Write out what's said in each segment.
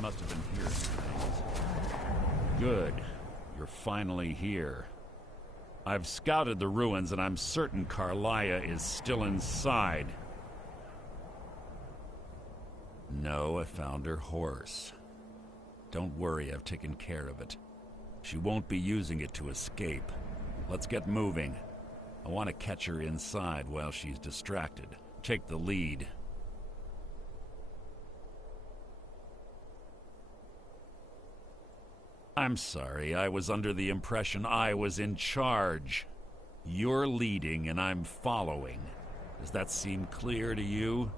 must have been hearing things. Good. You're finally here. I've scouted the ruins and I'm certain Carlia is still inside. No, I found her horse. Don't worry, I've taken care of it. She won't be using it to escape. Let's get moving. I want to catch her inside while she's distracted. Take the lead. I'm sorry, I was under the impression I was in charge. You're leading and I'm following. Does that seem clear to you?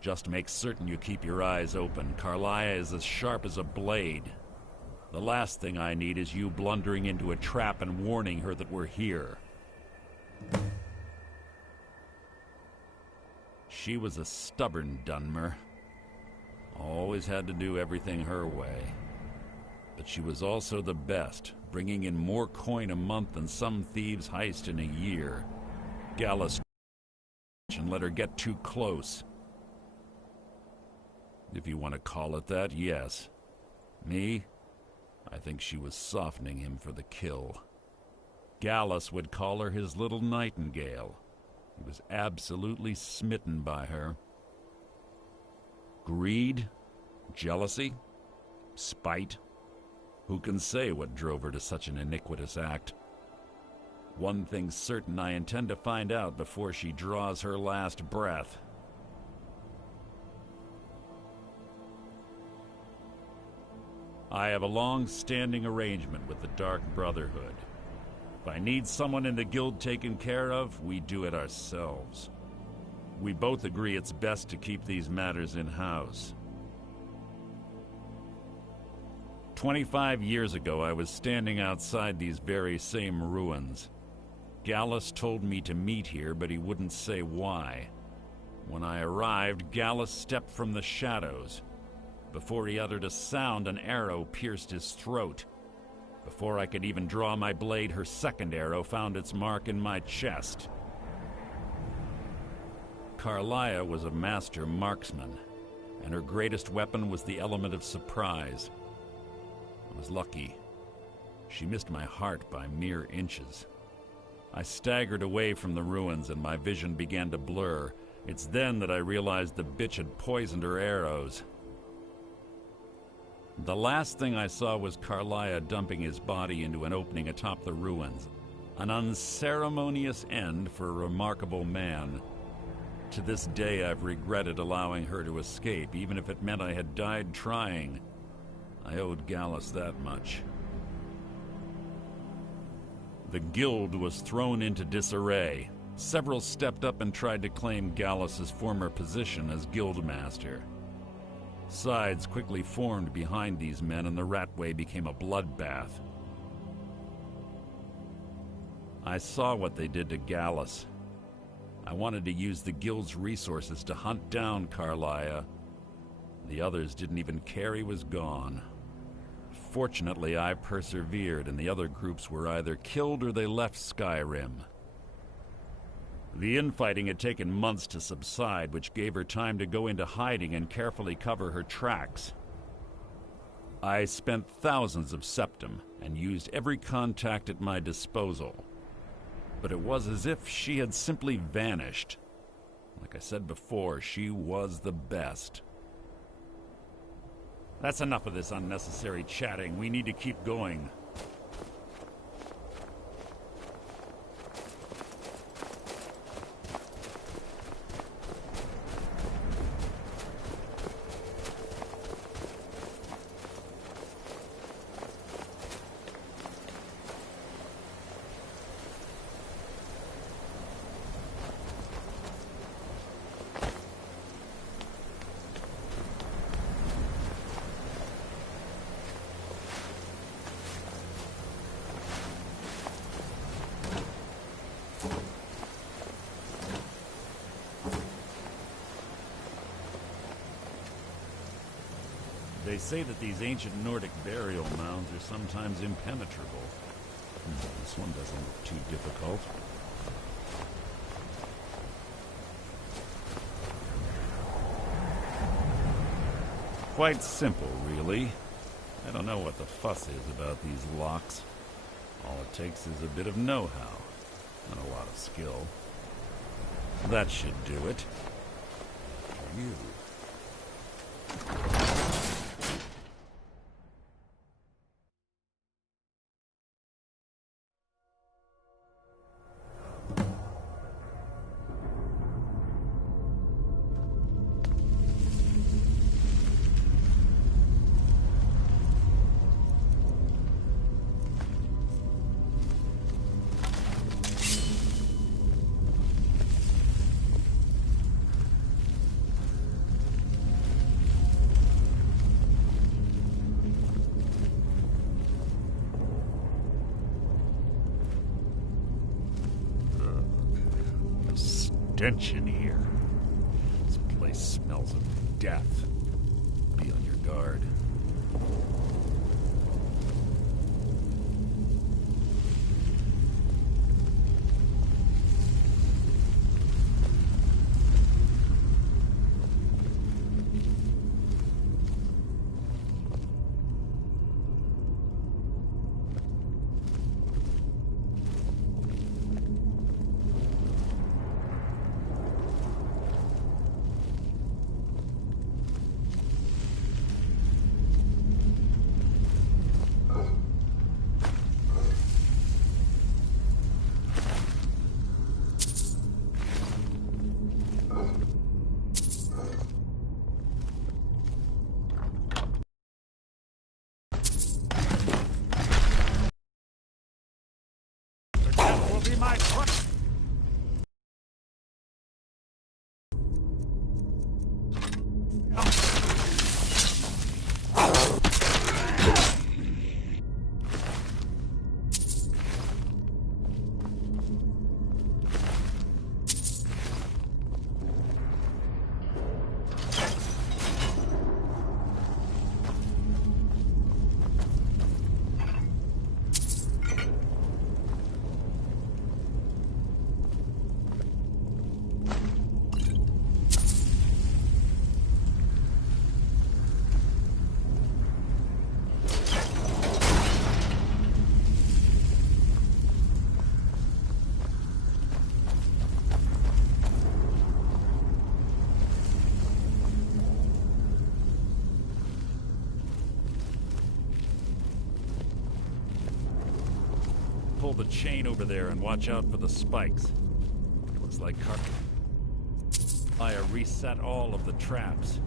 Just make certain you keep your eyes open. Carlia is as sharp as a blade. The last thing I need is you blundering into a trap and warning her that we're here. She was a stubborn Dunmer. Always had to do everything her way. But she was also the best, bringing in more coin a month than some thieves heist in a year. Gallus and let her get too close. If you want to call it that, yes. Me? I think she was softening him for the kill. Gallus would call her his little nightingale. He was absolutely smitten by her. Greed? Jealousy? Spite? Who can say what drove her to such an iniquitous act? One thing's certain, I intend to find out before she draws her last breath. I have a long-standing arrangement with the Dark Brotherhood. If I need someone in the guild taken care of, we do it ourselves. We both agree it's best to keep these matters in-house. 25 years ago, I was standing outside these very same ruins. Gallus told me to meet here, but he wouldn't say why. When I arrived, Gallus stepped from the shadows. Before he uttered a sound, an arrow pierced his throat. Before I could even draw my blade, her second arrow found its mark in my chest. Carlia was a master marksman, and her greatest weapon was the element of surprise. I was lucky. She missed my heart by mere inches. I staggered away from the ruins and my vision began to blur. It's then that I realized the bitch had poisoned her arrows. The last thing I saw was Carlia dumping his body into an opening atop the ruins. An unceremonious end for a remarkable man. To this day, I've regretted allowing her to escape, even if it meant I had died trying. I owed Gallus that much. The guild was thrown into disarray. Several stepped up and tried to claim Gallus's former position as guildmaster. Sides quickly formed behind these men, and the Ratway became a bloodbath. I saw what they did to Gallus. I wanted to use the guild's resources to hunt down Carlia. The others didn't even care he was gone. Fortunately, I persevered, and the other groups were either killed or they left Skyrim. The infighting had taken months to subside, which gave her time to go into hiding and carefully cover her tracks. I spent thousands of septum and used every contact at my disposal. But it was as if she had simply vanished. Like I said before, she was the best. That's enough of this unnecessary chatting. We need to keep going. They say that these ancient Nordic burial mounds are sometimes impenetrable. This one doesn't look too difficult. quite simple, really. I don't know what the fuss is about these locks. All it takes is a bit of know-how, and a lot of skill. That should do it. You. Stench in here. This place smells of death. Be on your guard. Be my pull the chain over there and watch out for the spikes. Looks like Aya reset all of the traps.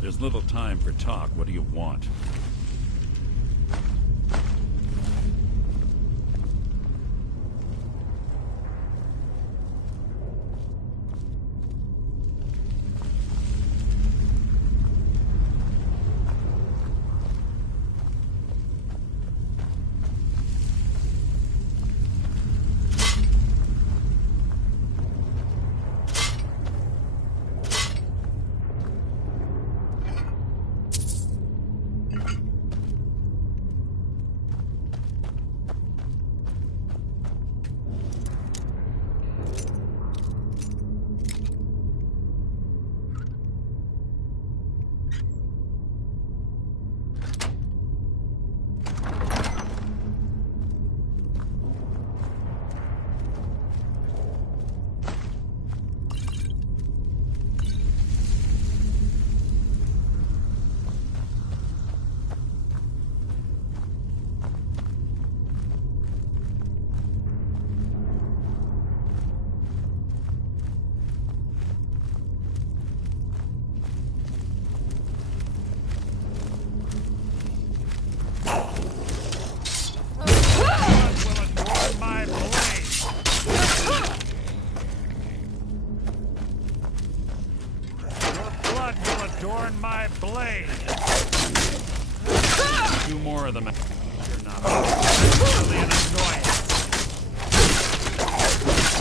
There's little time for talk. What do you want? adorn my blade. Two more of them. You're not really an annoyance.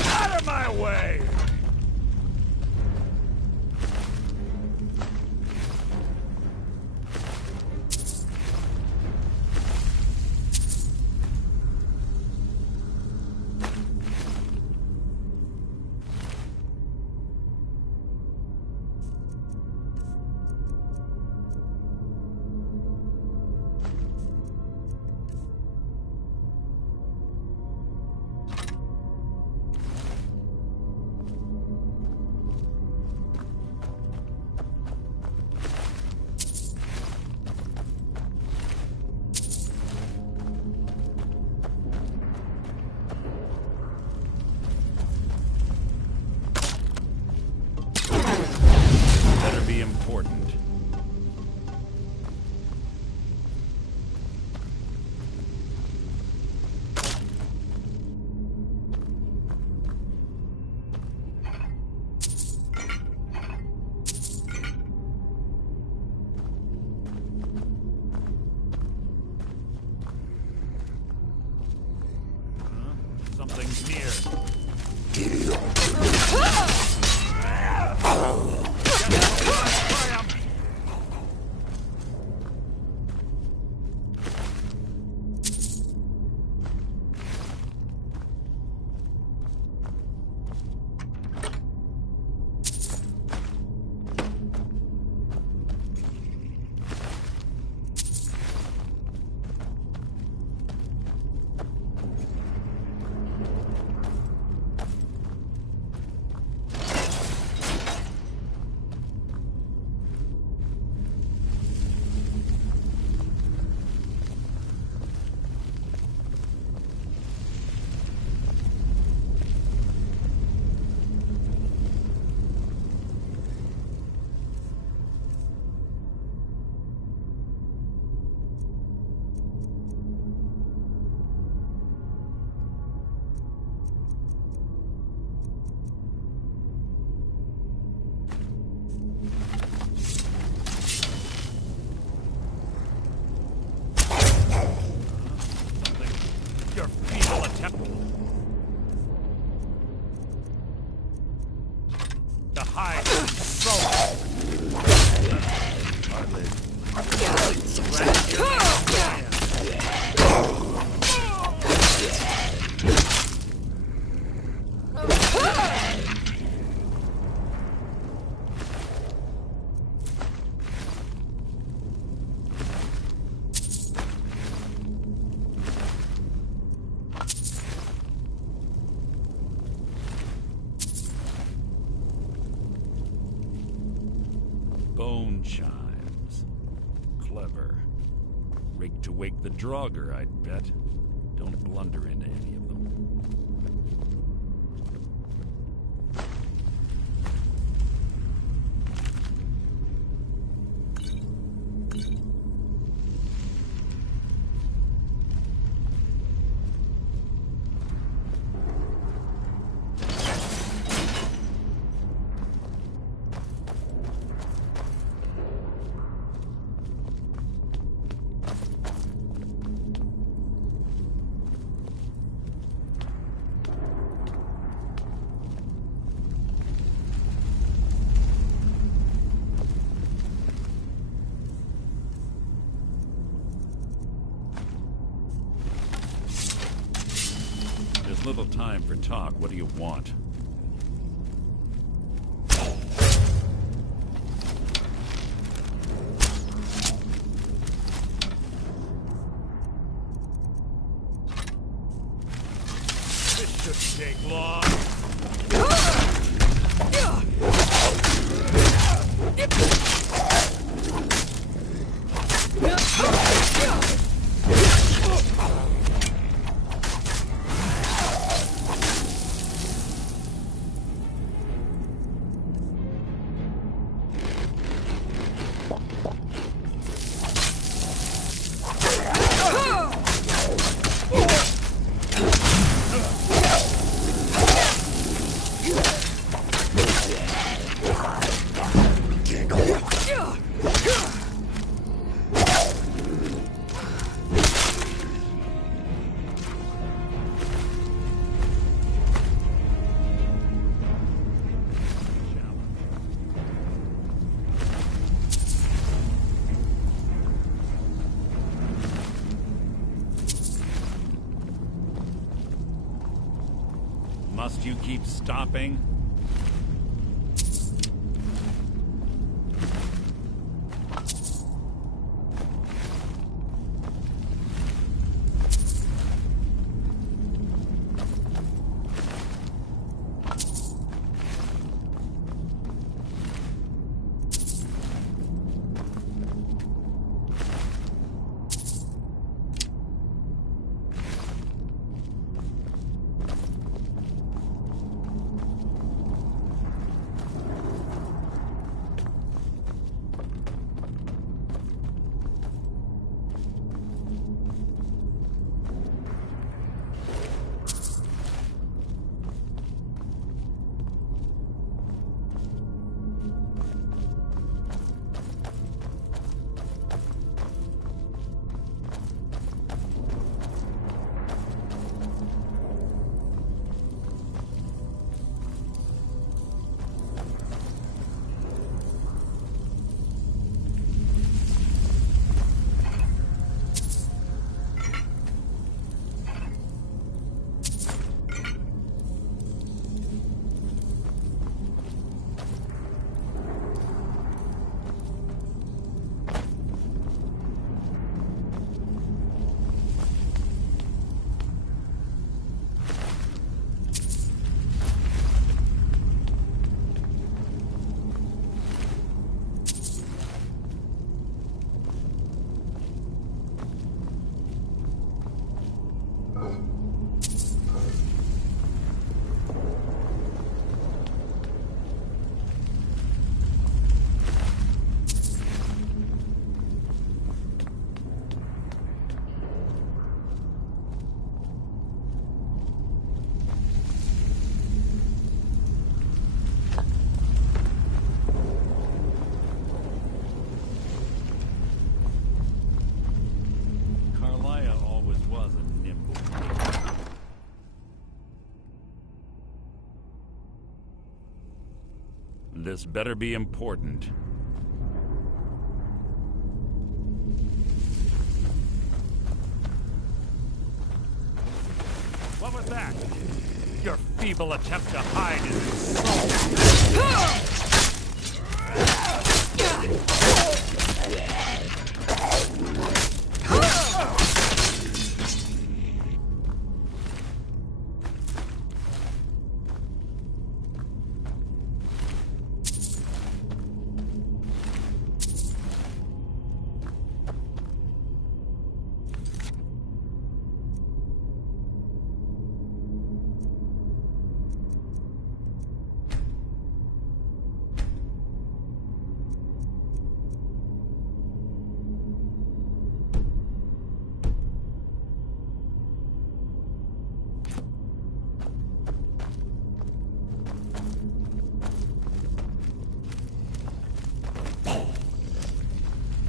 Out of my way! Important. Something's near. To hide so Bone chimes. Clever. Rigged to wake the Draugr, I'd bet. Don't blunder into any of them. There's little time for talk. What do you want? This shouldn't take long. must you keep stopping? This better be important. What was that? Your feeble attempt to hide is insulting.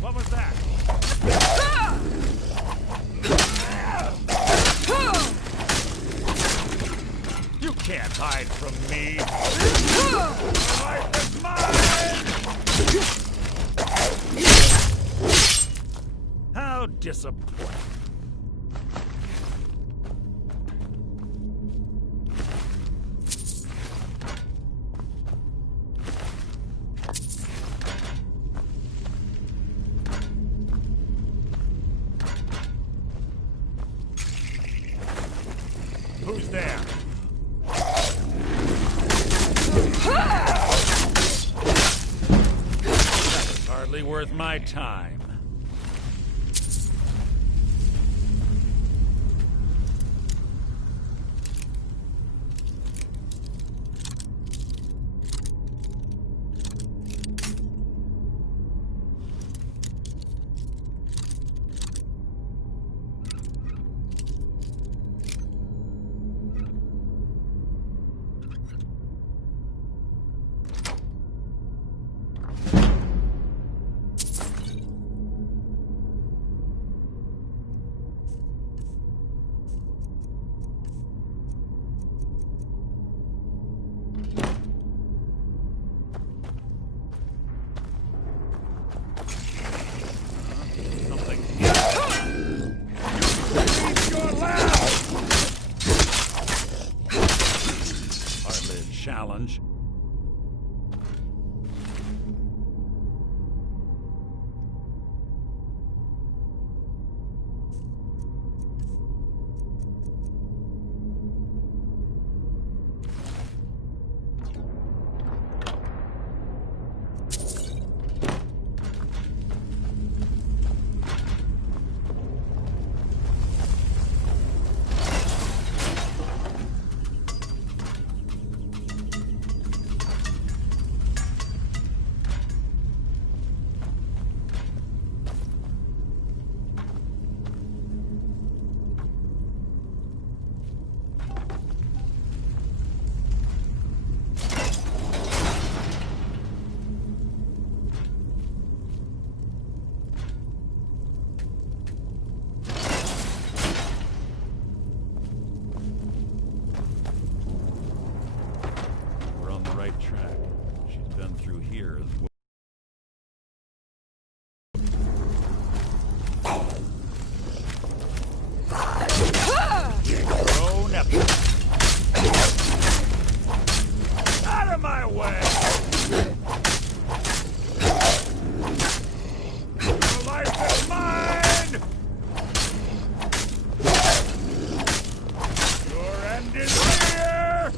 What was that? You can't hide from me. Your life is mine! How disappointing. Who's there? That was hardly worth my time. through here as well. Oh, Neptune. Out of my way! Your life is mine! Your end is here!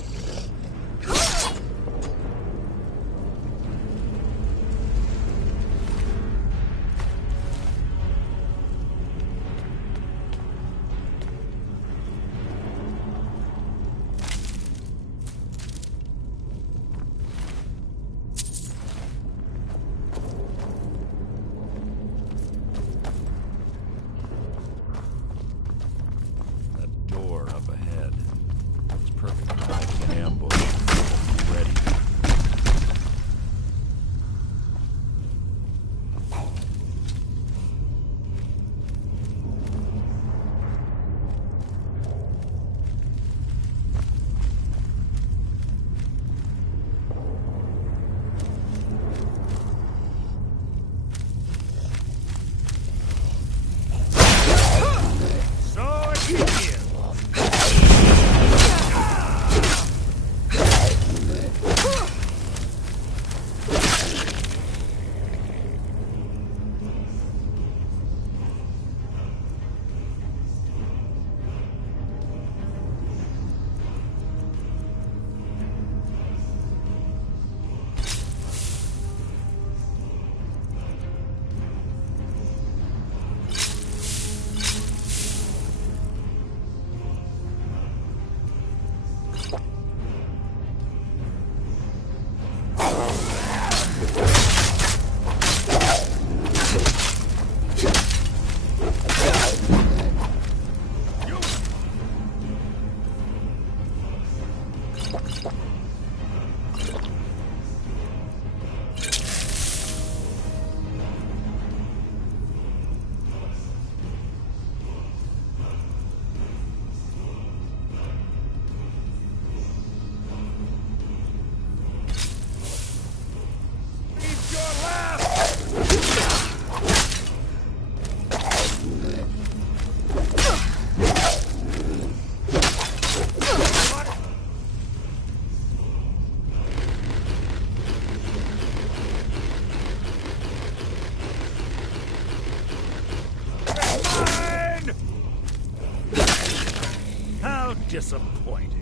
Disappointing.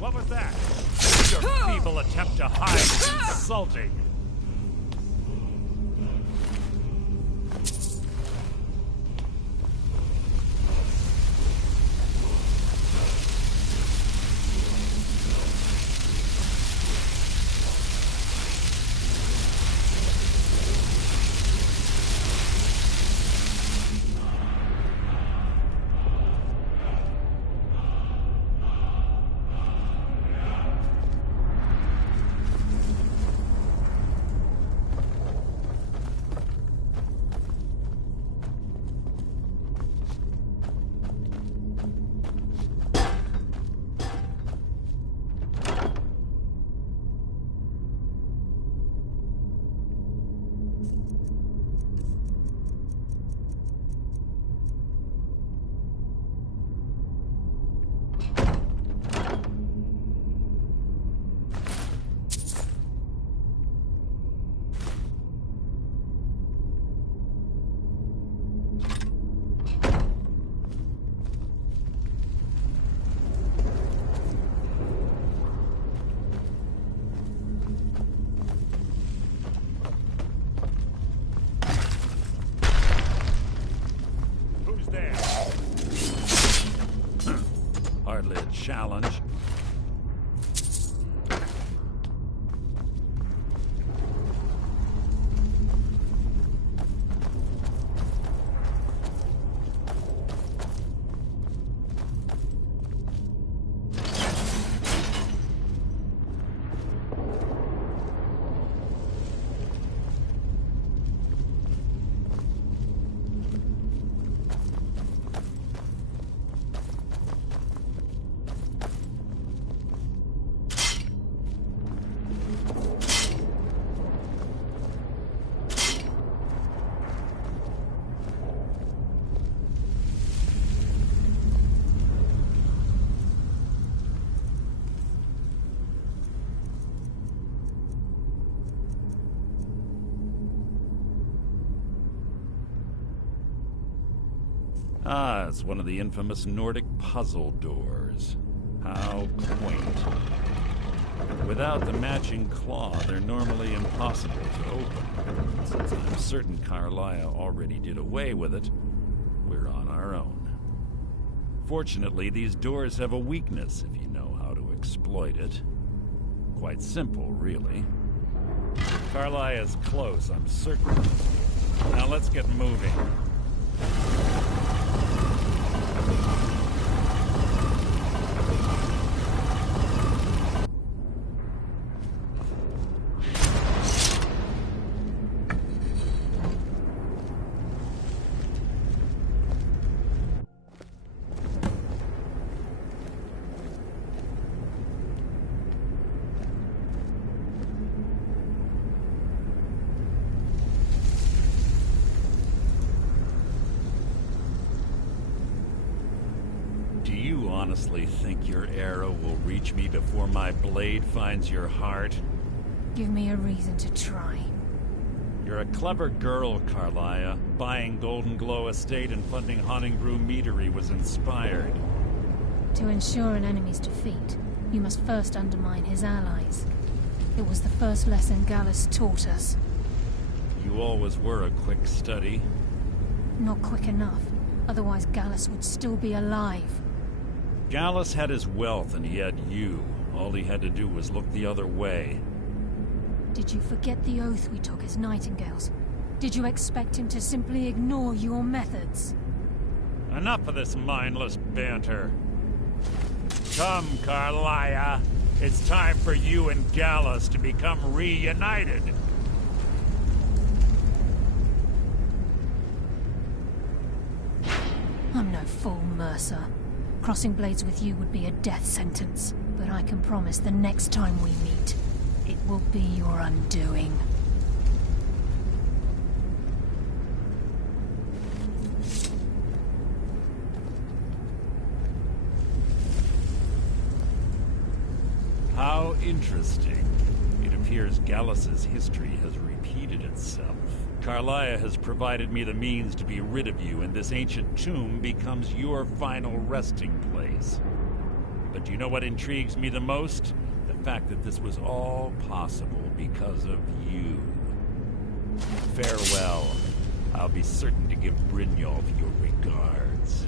What was that? Your feeble attempt to hide is insulting. hardly a challenge. Ah, it's one of the infamous Nordic puzzle doors. How quaint. Without the matching claw, they're normally impossible to open. Since I'm certain Carlia already did away with it, we're on our own. Fortunately, these doors have a weakness if you know how to exploit it. Quite simple, really. Carlia is close, I'm certain. Now let's get moving. Honestly think your arrow will reach me before my blade finds your heart? Give me a reason to try. You're a clever girl, Carlia. Buying Golden Glow Estate and funding Honningbrew Meadery was inspired. To ensure an enemy's defeat, you must first undermine his allies. It was the first lesson Gallus taught us. You always were a quick study. Not quick enough. Otherwise Gallus would still be alive. Gallus had his wealth and he had you. All he had to do was look the other way. Did you forget the oath we took as Nightingales? Did you expect him to simply ignore your methods? Enough of this mindless banter. Come, Carlia. It's time for you and Gallus to become reunited. I'm no fool, Mercer. Crossing blades with you would be a death sentence, but I can promise the next time we meet, it will be your undoing. How interesting. It appears Gallus's history has repeated itself. Carlia has provided me the means to be rid of you, and this ancient tomb becomes your final resting place. But do you know what intrigues me the most? The fact that this was all possible because of you. Farewell. I'll be certain to give Brynjolf your regards.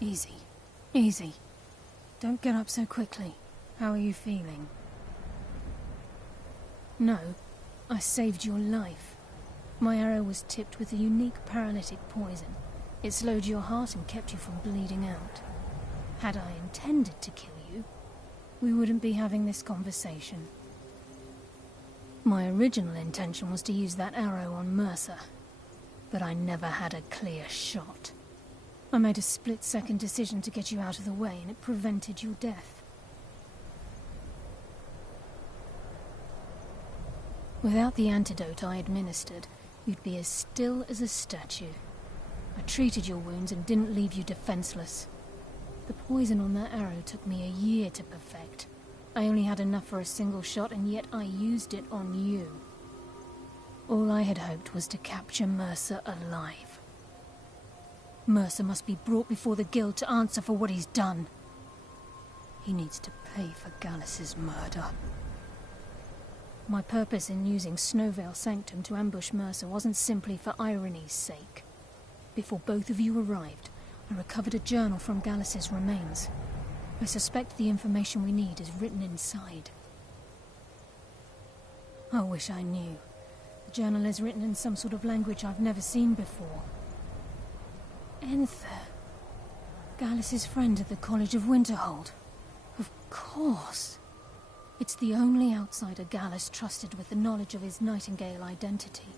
Easy. Easy. Don't get up so quickly. How are you feeling? No. I saved your life. My arrow was tipped with a unique paralytic poison. It slowed your heart and kept you from bleeding out. Had I intended to kill you, we wouldn't be having this conversation. My original intention was to use that arrow on Mercer, but I never had a clear shot. I made a split-second decision to get you out of the way, and it prevented your death. Without the antidote I administered, you'd be as still as a statue. I treated your wounds and didn't leave you defenseless. The poison on that arrow took me a year to perfect. I only had enough for a single shot, and yet I used it on you. All I had hoped was to capture Mercer alive. Mercer must be brought before the Guild to answer for what he's done. He needs to pay for Gallus's murder. My purpose in using Snowvale Sanctum to ambush Mercer wasn't simply for irony's sake. Before both of you arrived, I recovered a journal from Gallus's remains. I suspect the information we need is written inside. I wish I knew. The journal is written in some sort of language I've never seen before. Enther. Gallus's friend at the College of Winterhold. Of course. It's the only outsider Gallus trusted with the knowledge of his Nightingale identity.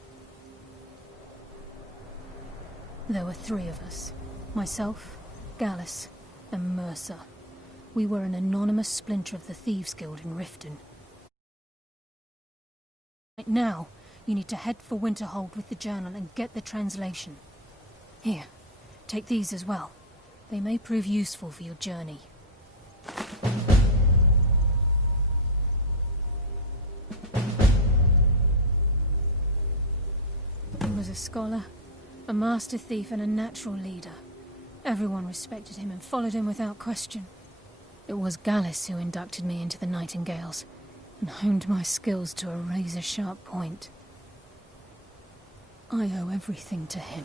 There were 3 of us. Myself, Gallus, and Mercer. We were an anonymous splinter of the Thieves' Guild in Riften. Right now, you need to head for Winterhold with the journal and get the translation. Here, take these as well. They may prove useful for your journey. He was a scholar, a master thief, and a natural leader. Everyone respected him and followed him without question. It was Gallus who inducted me into the Nightingales, and honed my skills to a razor-sharp point. I owe everything to him.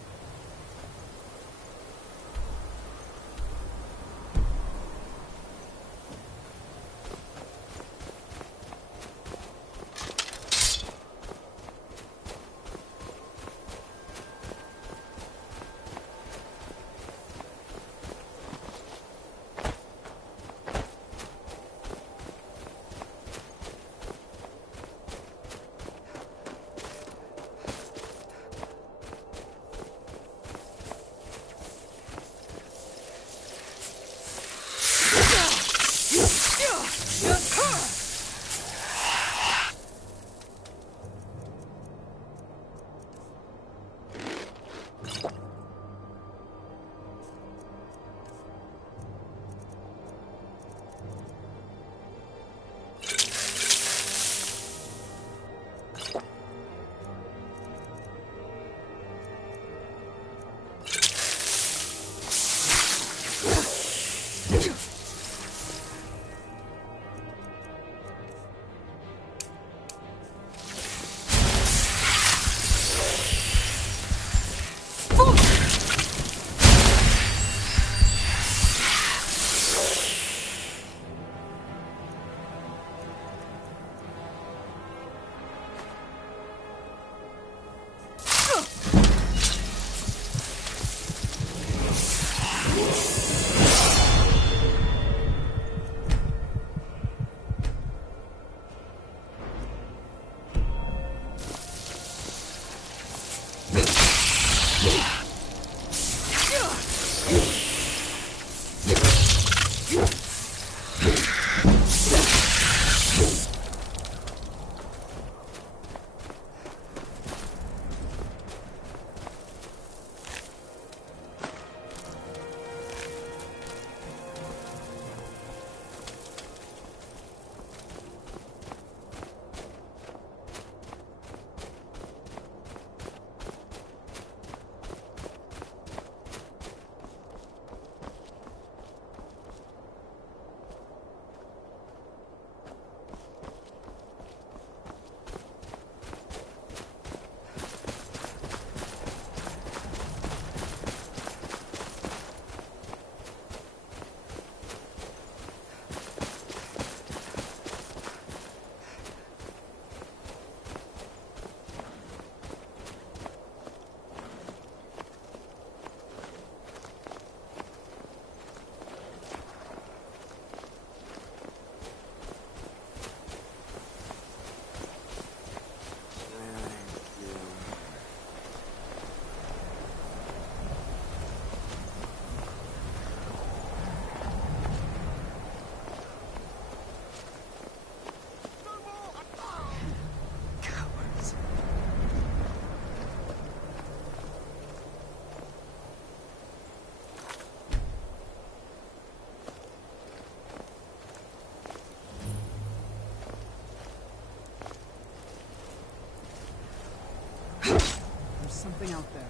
something out there.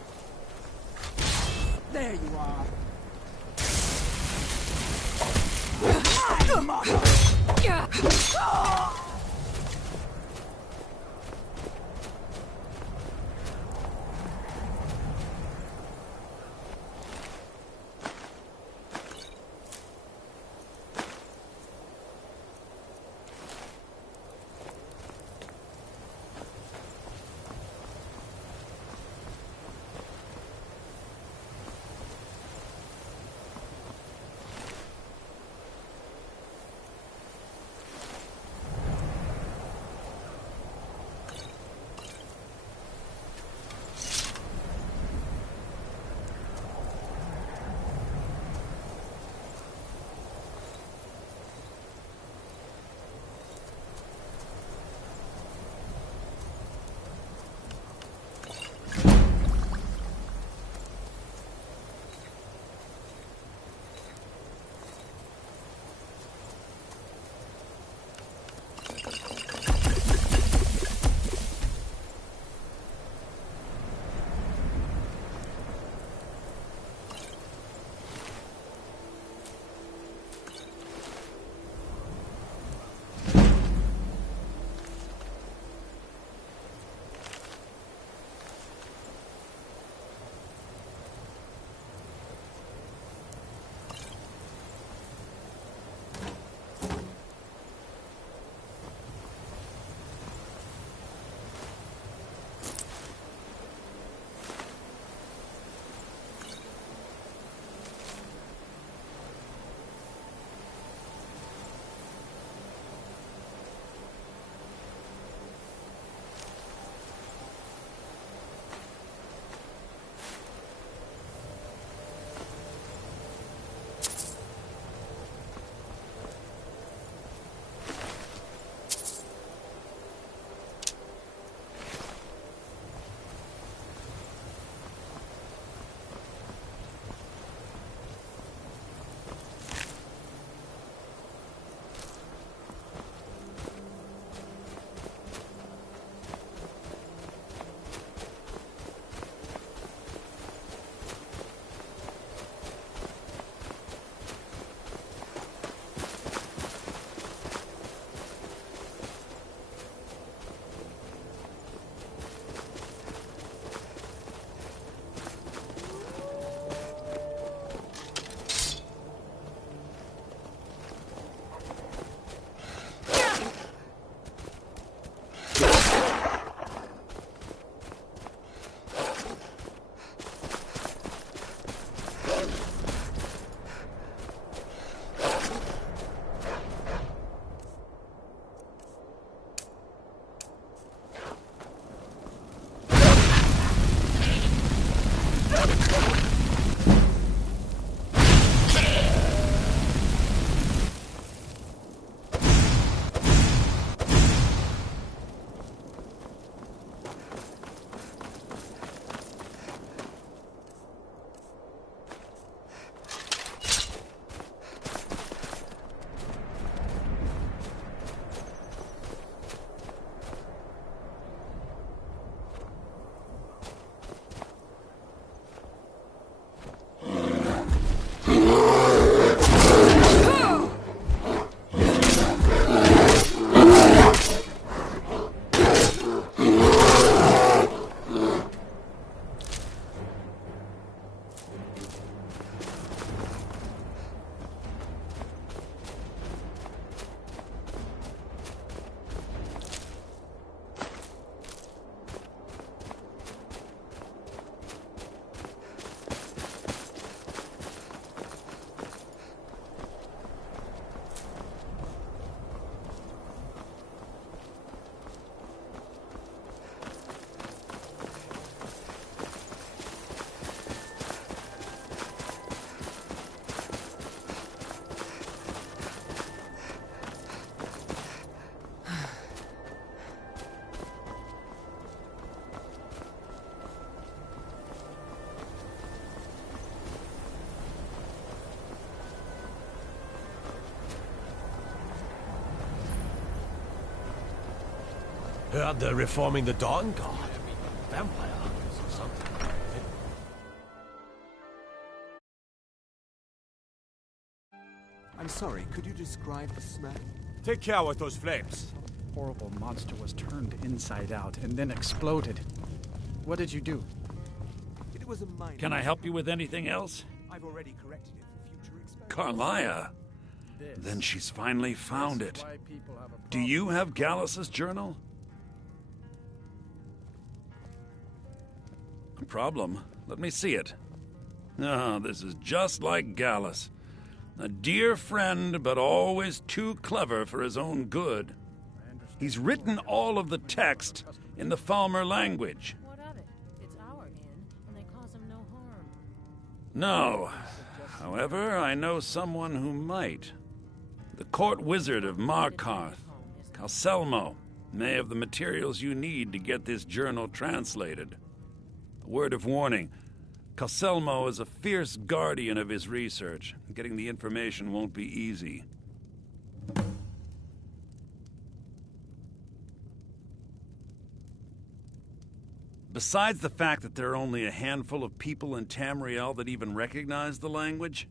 There you are. Heard they're reforming the Dawn Guard. Vampire hunters or something. I'm sorry, could you describe the smell? Take care with those flames. Horrible monster was turned inside out and then exploded. What did you do? It was a minor. Can I help you with anything else? I've already corrected it for future experiments. Carlia. This. Then she's finally found This it. is why people have a Do problem. you have Gallus's journal? A problem? Let me see it. Ah, this is just like Gallus. A dear friend, but always too clever for his own good. He's written all of the text in the Falmer language. What of it? It's our inn, and they cause him no harm. No. However, I know someone who might. The court wizard of Markarth, Calselmo, may have the materials you need to get this journal translated. A word of warning. Calselmo is a fierce guardian of his research. Getting the information won't be easy. Besides the fact that there are only a handful of people in Tamriel that even recognize the language,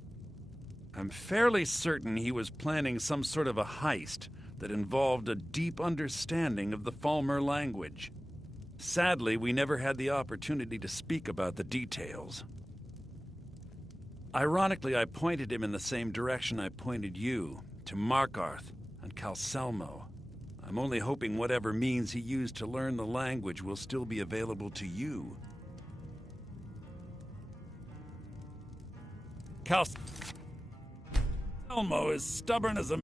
I'm fairly certain he was planning some sort of a heist that involved a deep understanding of the Falmer language. Sadly, we never had the opportunity to speak about the details. Ironically, I pointed him in the same direction I pointed you, to Markarth and Calselmo. I'm only hoping whatever means he used to learn the language will still be available to you. Calselmo is stubborn as a